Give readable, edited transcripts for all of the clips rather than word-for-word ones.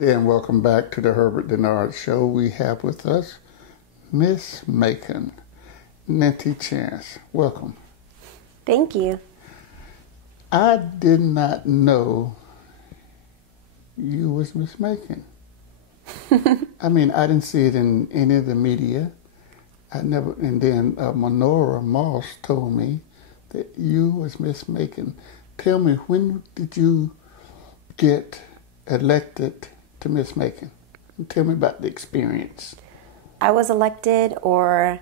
And welcome back to the Herbert Dennard Show. We have with us Miss Macon, Nenti Chance. Welcome. Thank you. I did not know you was Miss Macon. I mean, I didn't see it in any of the media. And then Monora Moss told me that you was Miss Macon. Tell me, when did you get elected to Miss Macon? Tell me about the experience. I was elected, or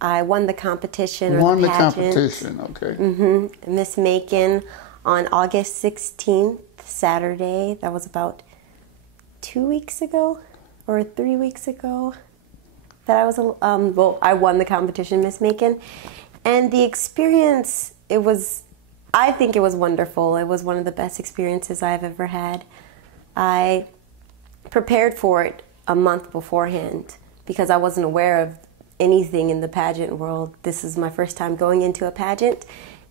I won the competition, or won the pageant. Competition, okay. Miss Macon on August 16th, Saturday. That was about 2 weeks ago or 3 weeks ago that I was, I won the competition, Miss Macon. And the experience, I think it was wonderful. It was one of the best experiences I've ever had. I prepared for it a month beforehand because I wasn't aware of anything in the pageant world. This is my first time going into a pageant,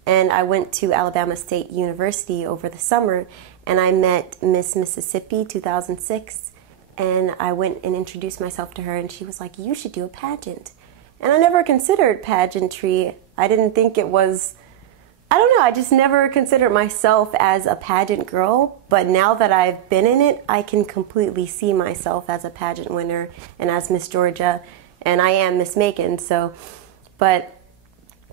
and I went to Alabama State University over the summer, and I met Miss Mississippi 2006, and I went and introduced myself to her, and she was like, "You should do a pageant." And I never considered pageantry. I didn't think it was, I don't know, I just never considered myself as a pageant girl, but now that I've been in it, I can completely see myself as a pageant winner and as Miss Georgia, and I am Miss Macon, but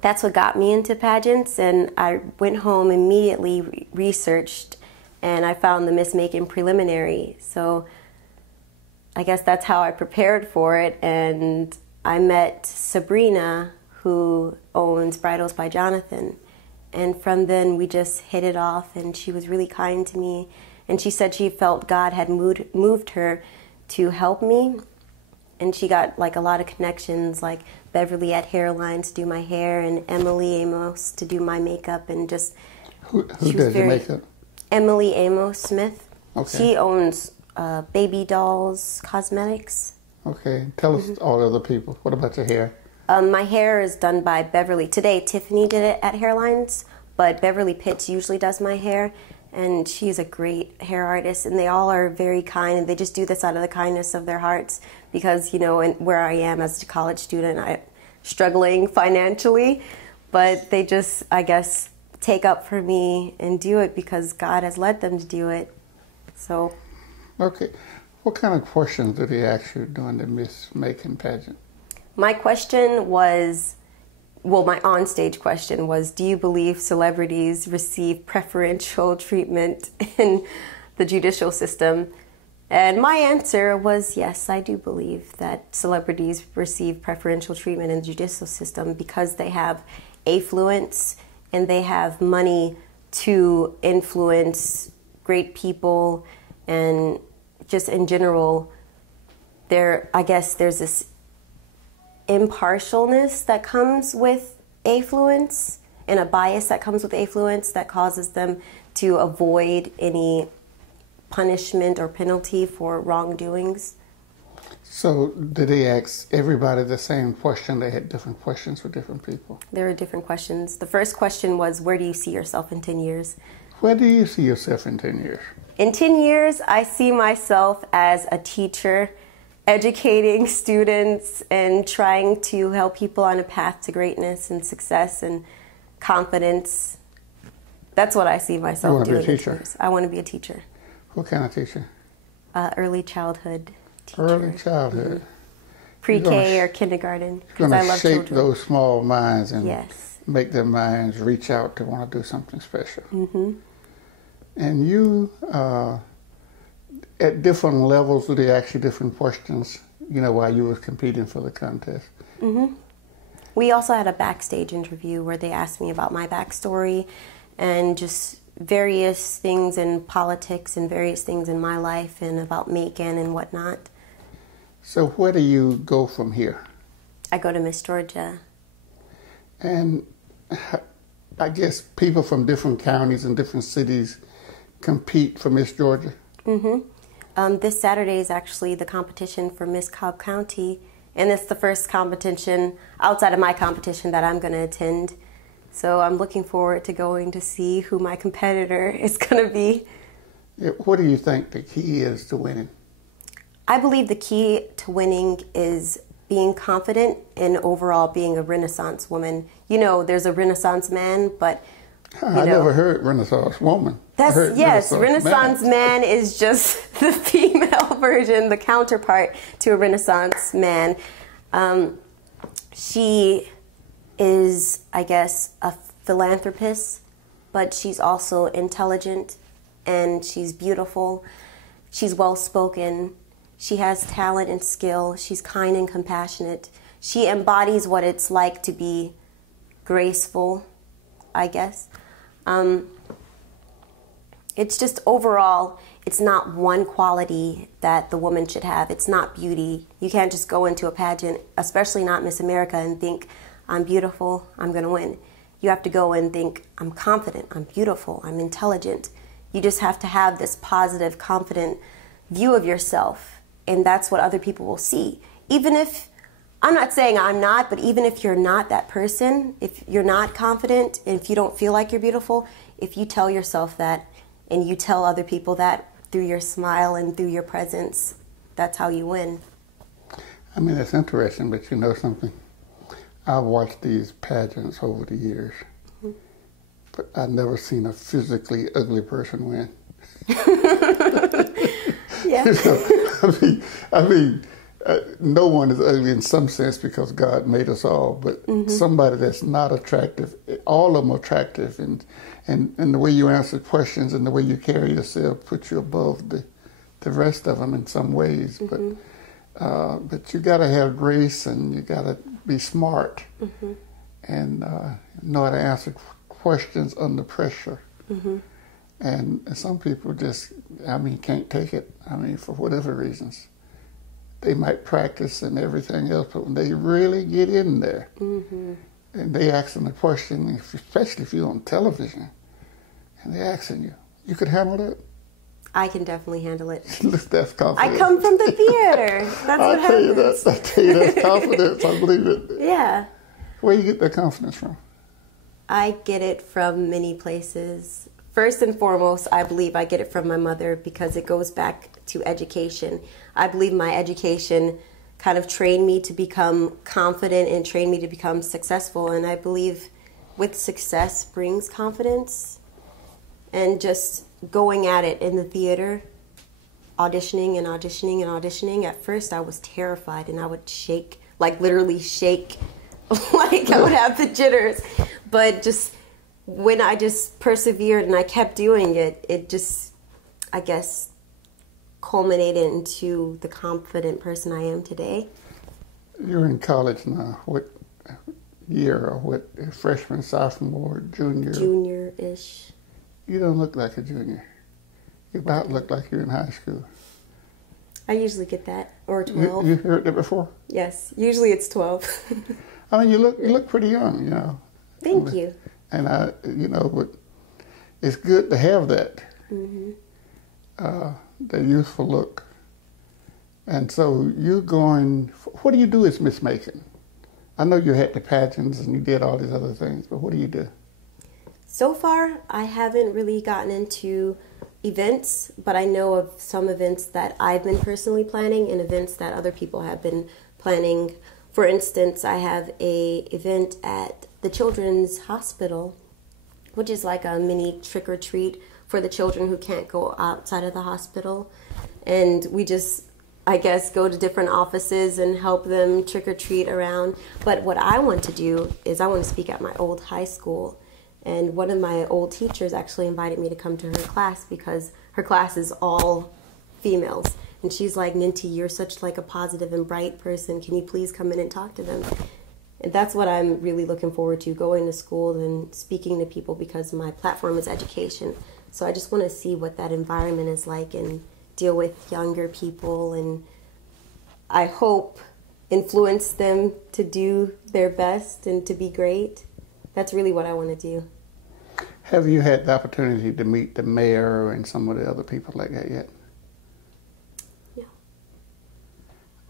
that's what got me into pageants, and I went home, immediately researched, and I found the Miss Macon preliminary, so I guess that's how I prepared for it, and I met Sabrina, who owns Bridals by Jonathan. And from then, we just hit it off, and she was really kind to me. And she said she felt God had moved her to help me. And she got like a lot of connections, like Beverly at Hairline to do my hair, and Emily Amos to do my makeup, and just... Who does your makeup? Emily Amos Smith. Okay. She owns Baby Dolls Cosmetics. Okay. Tell us all the other people. What about your hair? My hair is done by Beverly. Today, Tiffany did it at Hairlines, but Beverly Pitts usually does my hair, and she's a great hair artist, and they all are very kind, and they just do this out of the kindness of their hearts because, you know, where I am as a college student, I'm struggling financially, but they just, I guess, take up for me and do it because God has led them to do it. So. Okay. What kind of questions do they ask you during the Miss Macon pageant? My question was, my onstage question was, do you believe celebrities receive preferential treatment in the judicial system? And my answer was, yes, I do believe that celebrities receive preferential treatment in the judicial system because they have affluence and they have money to influence great people, and just in general, I guess there's this impartialness that comes with affluence and a bias that comes with affluence that causes them to avoid any punishment or penalty for wrongdoings. So did they ask everybody the same question? They had different questions for different people? There were different questions. The first question was, where do you see yourself in 10 years? Where do you see yourself in 10 years? In 10 years, I see myself as a teacher, educating students and trying to help people on a path to greatness and success and confidence. That's what I see myself doing. You want to be a teacher? I want to be a teacher. What kind of teacher? Early childhood teacher. Early childhood. Mm-hmm. Pre-K or kindergarten. You're going to shape children. Those small minds and yes. make their minds reach out to want to do something special. Mm-hmm. And you... at different levels, do they ask you different questions, while you were competing for the contest? Mm-hmm. We also had a backstage interview where they asked me about my backstory and just various things in politics and various things in my life and about Macon and whatnot. So where do you go from here? I go to Miss Georgia. And I guess people from different counties and different cities compete for Miss Georgia? Mm-hmm. This Saturday is actually the competition for Miss Cobb County, and it's the first competition outside of my competition that I'm going to attend. So I'm looking forward to going to see who my competitor is going to be. What do you think the key is to winning? I believe the key to winning is being confident and overall being a Renaissance woman. You know, there's a Renaissance man, but I never heard Renaissance woman. Renaissance man is just the female version, the counterpart to a Renaissance man. She is, I guess, a philanthropist, but she's also intelligent and she's beautiful. She's well-spoken. She has talent and skill. She's kind and compassionate. She embodies what it's like to be graceful, I guess. It's just overall, it's not one quality that the woman should have. It's not beauty. You can't just go into a pageant, especially not Miss America, and think, I'm beautiful, I'm going to win. You have to go and think, I'm confident, I'm beautiful, I'm intelligent. You just have to have this positive, confident view of yourself, and that's what other people will see. Even if, I'm not saying I'm not, but even if you're not that person, if you're not confident, and if you don't feel like you're beautiful, if you tell yourself that, and you tell other people that through your smile and through your presence, that's how you win. I mean, that's interesting, but you know something? I've watched these pageants over the years, but I've never seen a physically ugly person win. Yeah. You know, I mean, no one is ugly in some sense because God made us all, but somebody that's not attractive, all of them are attractive, and the way you answer questions and the way you carry yourself puts you above the rest of them in some ways. But you got to have grace and you got to be smart and know how to answer questions under pressure. And some people just, can't take it. For whatever reasons. They might practice and everything else, but when they really get in there and they ask them a question, especially if you're on television, and they're asking you, you could handle that? I can definitely handle it. That's confidence. I come from the theater. That's what happens. I tell you, that's confidence. I believe it. Yeah. Where do you get that confidence from? I get it from many places. First and foremost, I believe I get it from my mother because it goes back to education. I believe my education kind of trained me to become confident and trained me to become successful. And I believe with success brings confidence. And just going at it in the theater, auditioning and auditioning and auditioning. At first I was terrified and I would shake, like literally shake, like I would have the jitters. But just when I just persevered and I kept doing it, it just, I guess, culminated into the confident person I am today. You're in college now. What year or what, freshman, sophomore, junior? Junior-ish. You don't look like a junior. You about look like you're in high school. I usually get that, or 12. You heard that before? Yes, usually it's 12. You look pretty young, you know. Thank you. And but it's good to have that, the youthful look. And so you're going. What do you do as Miss Macon? I know you had the pageants and you did all these other things, but what do you do? So far, I haven't really gotten into events, but I know of some events that I've been personally planning and events that other people have been planning. For instance, I have an event at the Children's Hospital, which is like a mini trick-or-treat for the children who can't go outside of the hospital. And we just, I guess, go to different offices and help them trick-or-treat around. But what I want to do is I want to speak at my old high school. And one of my old teachers actually invited me to come to her class because her class is all females. And she's like, Nenti, you're such like a positive and bright person. Can you please come in and talk to them? And that's what I'm really looking forward to, going to school and speaking to people because my platform is education. So I just want to see what that environment is like and deal with younger people and I hope influence them to do their best and to be great. That's really what I want to do. Have you had the opportunity to meet the mayor and some of the other people like that yet? Yeah.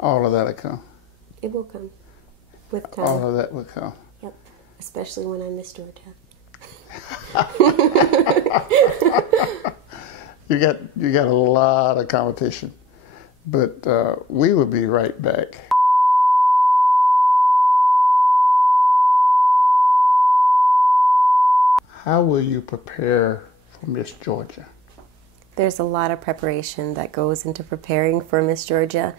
All of that will come? It will come with time. All of that will come? Yep. Especially when I'm Miss Georgia. You got a lot of competition. But we will be right back. How will you prepare for Miss Georgia? There's a lot of preparation that goes into preparing for Miss Georgia.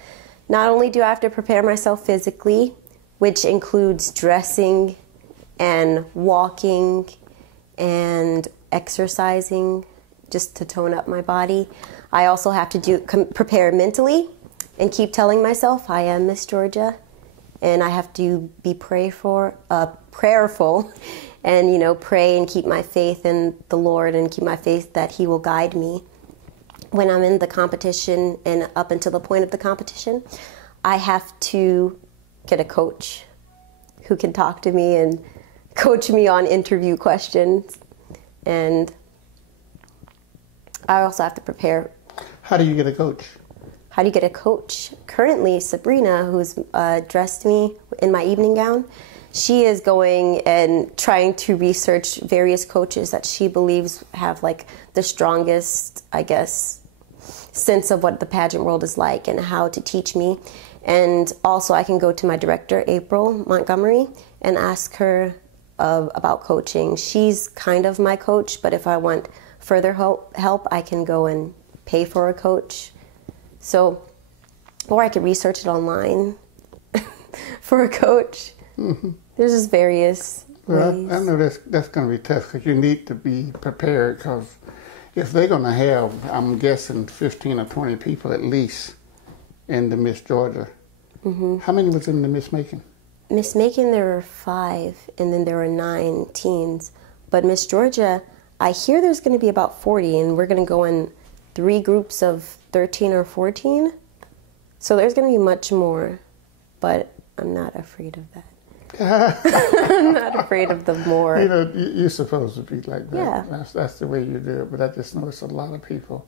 Not only do I have to prepare myself physically, which includes dressing and walking and exercising just to tone up my body, I also have to prepare mentally and keep telling myself I am Miss Georgia, and I have to be prayerful and pray and keep my faith in the Lord and keep my faith that He will guide me. When I'm in the competition and up until the point of the competition, I have to get a coach who can talk to me and coach me on interview questions. And I also have to prepare. How do you get a coach? How do you get a coach? Currently, Sabrina, who's dressed me in my evening gown, she is going and trying to research various coaches that she believes have like the strongest, I guess, sense of what the pageant world is like and how to teach me. And also I can go to my director, April Montgomery, and ask her about coaching. She's kind of my coach, but if I want further help, I can go and pay for a coach. So, or I could research it online for a coach. Mm-hmm. There's just various ways. I know that's going to be tough because you need to be prepared, because if they're going to have, I'm guessing, 15 or 20 people at least in the Miss Georgia. Mm-hmm. How many was in the Miss Macon? Miss Macon, there were 5, and then there were 9 teens. But Miss Georgia, I hear there's going to be about 40, and we're going to go in 3 groups of 13 or 14. So there's going to be much more, but I'm not afraid of that. I'm not afraid of the more. You're supposed to be like that. Yeah. That's the way you do it, but I just know it's a lot of people.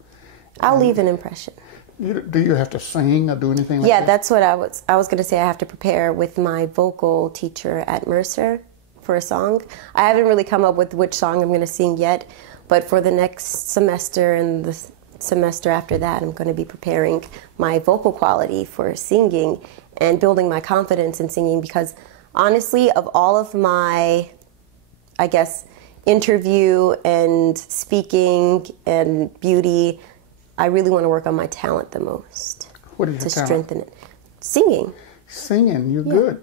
I'll leave an impression. Do you have to sing or do anything like that? Yeah, that's what I was going to say. I have to prepare with my vocal teacher at Mercer for a song. I haven't really come up with which song I'm going to sing yet, but for the next semester and the semester after that, I'm going to be preparing my vocal quality for singing and building my confidence in singing, because honestly, of all of my, I guess, interview and speaking and beauty, I really want to work on my talent the most. What is your talent? Strengthen it. Singing. Singing, you're good.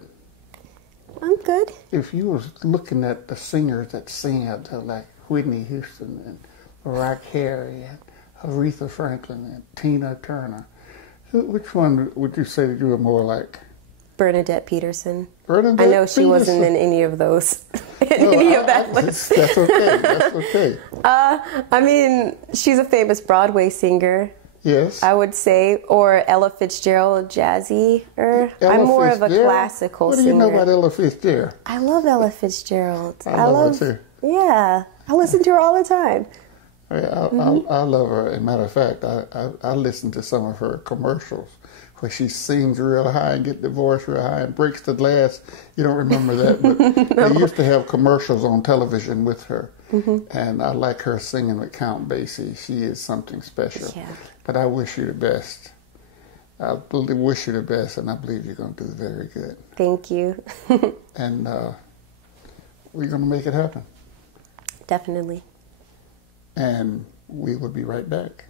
I'm good. If you was looking at the singers that sing out there, like Whitney Houston and Mariah Carey and Aretha Franklin and Tina Turner, which one would you say that you were more like? Bernadette Peterson. Bernadette I know she Peterson. wasn't in any of those. That list. That's okay. That's okay. I mean, she's a famous Broadway singer. Yes. I would say, or Ella Fitzgerald, jazzy. I'm more of a classical singer. What do you know about Ella Fitzgerald? I love Ella Fitzgerald. I love her too. Yeah, I listen to her all the time. I love her. As a matter of fact, I listen to some of her commercials where she sings real high and get the voice real high and breaks the glass. You don't remember that, but no. They used to have commercials on television with her. Mm-hmm. And I like her singing with Count Basie. She is something special. Yeah. But I wish you the best. I wish you the best, and I believe you're going to do very good. Thank you. And we're going to make it happen. Definitely. And we will be right back.